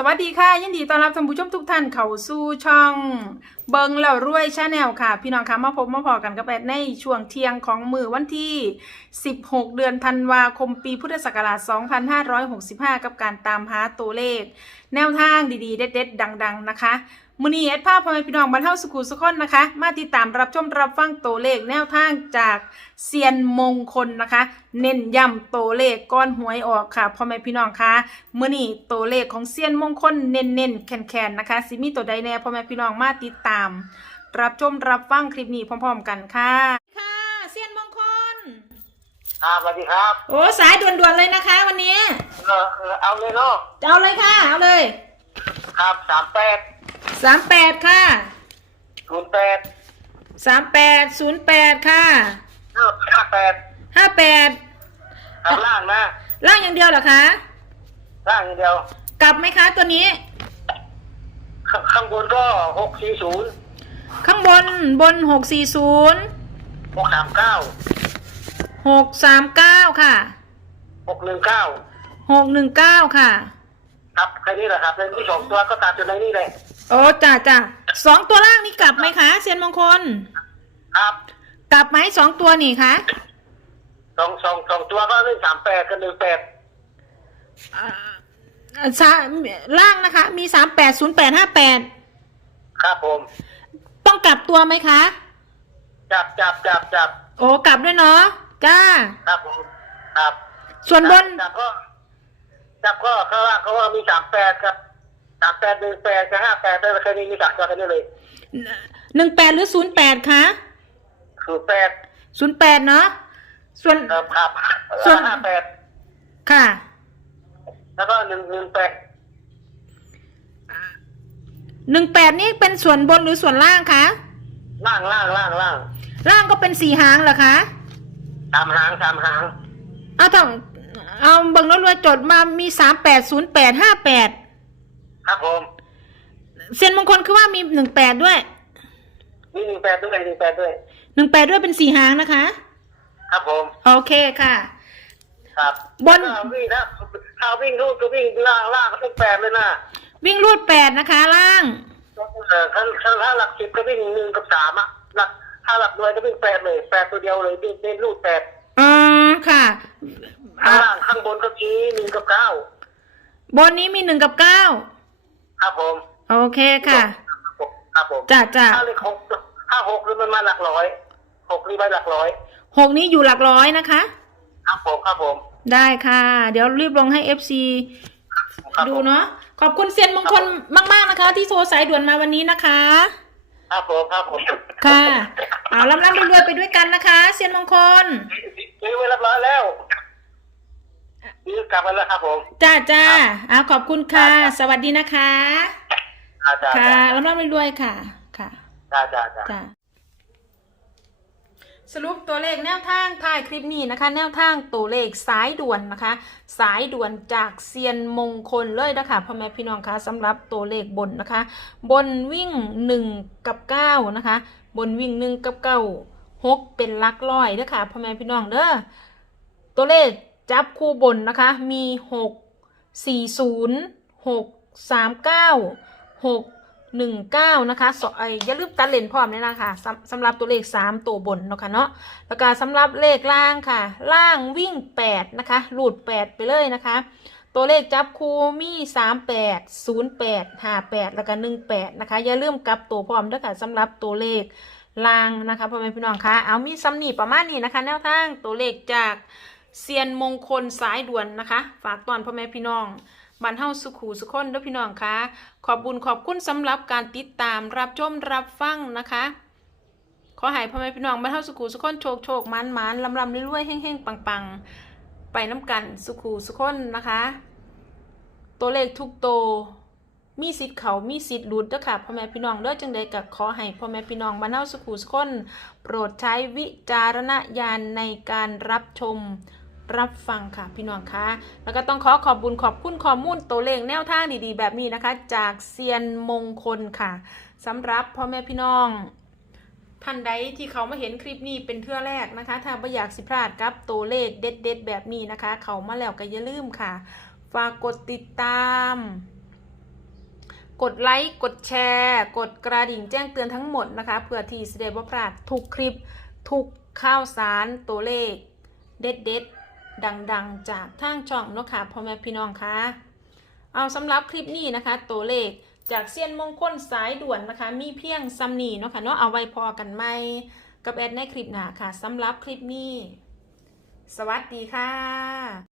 สวัสดีค่ะยินดีต้อนรับท่านผู้ชมทุกท่านเข้าสู่ช่อง เบิงแล้วรวยชาแนลค่ะ พี่น้องคะมาพบมาพอกันกับแอดในช่วงเที่ยงของมือวันที่ 16 เดือนธันวาคมปีพุทธศักราช 2565 กับการตามหาตัวเลข แนวทางดีๆ เด็ดๆ ดัง ๆ นะคะ มือนี้แอดภาพพ่อแม่พี่น้องบรรเทาสุขุสุขคนนะคะ มาติดตามรับชมรับฟังตัวเลขแนวทางจากเซียนมงคลนะคะ เน้นย้ำตัวเลขก้อนหวยออกค่ะพ่อแม่พี่น้องคะมือนี้ตัวเลขของเซียนมงคลเน้นๆแข็งๆนะคะสิมีตัวใดแน่พ่อแม่พี่น้องมาติดตาม รับชมรับฟังคลิปนี้พร้อม ๆ กันค่ะค่ะเซียนมงคลครับสวัสดีครับโอ้สายด่วนๆเลยนะคะ วันนี้เออเออเอาเลยเนาะเอาเลยค่ะ เอาเลย ครับสามแปด สามแปดค่ะศูนย์แปดสามแปดศูนย์แปดค่ะห้าแปดห้าแปดข้างล่างนะล่างอย่างเดียวเหรอคะล่างอย่างเดียว กลับไหมคะตัวนี้ข้างข้างบนก็หกสี่ศูนย์ข้างบนบนหกสี่ศูนย์หกสามเก้าหกสามเก้าค่ะหกหนึ่งเก้าหกหนึ่งเก้าค่ะ ครับแค่นี้แหละครับเป็นที่สองตัวก็ตัดอยู่ในนี้เลยโอ้จ้าจ้าสองตัวล่างนี่กลับไหมคะเซียนมงคล ครับกลับไหมสองตัวนี่คะสองสองสองตัวก็เล่นสามแปดกับหนึ่งแปดอ่าสาล่างนะคะ มีสามแปดศูนย์แปดห้าแปดครับผมต้องกลับตัวไหมคะ จับจับจับจับโอ้กลับด้วยเนาะจ้า ครับผมครับส่วนบน จับก็ จับก็ข้างล่างเขาว่ามีสามแปดครับสามแปดหนึ่งแปดกับห้าแปดได้แค่นี้มีสามตัวแค่นี้เลยหนึ่งแปดหรือศูนย์แปดคะคือแปดศูนย์แปดเนาะส่วนครับครับส่วนห้าแปดค่ะ แล้วก็หนึ่งหนึ่งแปดหนึ่งแปดนี่เป็นส่วนบนหรือส่วนล่างคะล่างล่างล่างล่างล่างก็เป็นสี่หางเหรอคะสามหางสามหางเอาต้อง เอาเบิ่งแล้วรวยจดมามีสามแปดศูนย์แปดห้าแปดครับผมเซียนมงคลคือว่ามีหนึ่งแปดด้วยมีหนึ่งแปดด้วยหนึ่งแปดด้วยหนึ่งแปดด้วยเป็นสี่หางนะคะ ครับผม โอเคค่ะ ครับบนถ้าวิ่งนะถ้าวิ่งรูดก็วิ่งล่างล่างก็ต้องแปดเลยนะวิ่งรูดแปดนะคะ ล่างเออถ้าถ้าถ้าหลักสิบก็วิ่งหนึ่งกับสามอะหลักถ้าหลักหน่วยก็วิ่งแปดเลยแปดตัวเดียวเลยวิ่งเล่นรูดแปด อืมค่ะข้าอะงล่างข้างบนก็มีหนึ่งกับเก้าบนนี้มีหนึ่งกับเก้าครับผมโอเคค่ะครับผมจ้าจ้าถ้าเลขหกถ้าหกนี่มันมาหลักร้อยหกนี่ไปหลักร้อยหกนี้อยู่หลักร้อยนะคะ ครับผมครับผมได้ค่ะ เดี๋ยวรีบลงให้ FC ครับดูผมเนาะขอบคุณเซียนมงคลมาก ๆนะคะ ที่โทรสายด่วนมาวันนี้นะคะ ครับผมครับผมค่ะ เอาลำลำรวยๆไปด้วยกันนะคะ เซียนมงคล ซื้อไว้เรียบร้อยแล้วซื้อกลับมาแล้วครับผมจ้าจ้าเอาขอบคุณค่ะ สวัสดีนะคะอาจารย์ค่ะลำลำรวยๆค่ะ ค่ะอาจารย์อาจารย์จ้าสรุปตัวเลขแนวทางท้ายคลิปนี้นะคะ แนวทางตัวเลขสายด่วนนะคะ สายด่วนจากเซียนมงคลเลยนะคะพ่อแม่พี่น้องคะสำหรับตัวเลขบนนะคะ บนวิ่ง 1 กับ 9 นะคะ บนวิ่ง 1 กับ 9 6เป็นลักร้อยนะคะพ่อแม่พี่น้องเด้อตัวเลขจับคู่บนนะคะ มี6 4 0 6 3 9 6หกสามเก้าหกหนึ่งเก้านะคะสไออย่าลืมตัดเลนพร้อมเนี่ยนะคะสำสำหรับตัวเลขสามตัวบนเนาะค่ะเนาะแล้วก็สำหรับเลขล่างค่ะ ล่างวิ่งแปดนะคะหลุดแปดไปเลยนะคะ ตัวเลขจับคู่มีสามแปดศูนย์แปดห้าแปดแล้วก็หนึ่งแปดนะคะ อย่าลืมกลับตัวพร้อมด้วยค่ะสำหรับตัวเลข ลางนะคะพ่อแม่พี่น้องคะเอามีซ้ำนี่ประมาณนี้นะคะ แนวทางตัวเลขจากเซียนมงคลสายด่วนนะคะ ฝากตอนพ่อแม่พี่น้องบันเฮาสุขูสุขคนด้อพี่น้องคะขอบบุญขอบคุณสำหรับการติดตามรับชมรับฟังนะคะ ขอให้พ่อแม่พี่น้องบันเฮาสุขูสุขคนโชคโชคมันมันลำลำรวยๆเฮ่งๆปังๆ ไปน้ำกันสุขูสุขคนนะคะ ตัวเลขทุกโต มีสิทธิ์เขามีสิทธิ์หลุดเด้อค่ะพ่อแม่พี่น้องเด้อจังใดก็ขอให้พ่อแม่พี่น้องบันเฮาสุขูสุคนโปรดใช้วิจารณญาณในการรับชมรับฟังค่ะพี่น้องคะแล้วก็ต้องขอขอบบุญขอบคุณข้อมูลตัวเลขแนวทางดีๆ แบบนี้นะคะ จากเซียนมงคลค่ะสำหรับพ่อแม่พี่น้อง ท่านใดที่เขามาเห็นคลิปนี้เป็นเทื่อแรกนะคะ ถ้าไม่อยากสิพลาดกับตัวเลขเด็ด ๆ แบบนี้นะคะ เขามาแล้วก็อย่าลืมค่ะ ฝากกดติดตาม กดไลค์กดแชร์ กดกระดิ่งแจ้งเตือนทั้งหมดนะคะเพื่อที่จะได้บ่พลาดทุกคลิป ทุกข่าวสารตัวเลข เด็ดๆดังๆ จากทางช่องนะคะพ่อแม่พี่น้องคะเอาสำหรับคลิปนี้นะคะ ตัวเลขจากเซียนมงคลสายด่วนนะคะ มีเพียงซัมนีเนาะค่ะเนาะเอาไว้พอกันไหมกับแอดในคลิปหน้าค่ะสำหรับคลิปนี้ สวัสดีค่ะ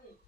Hey.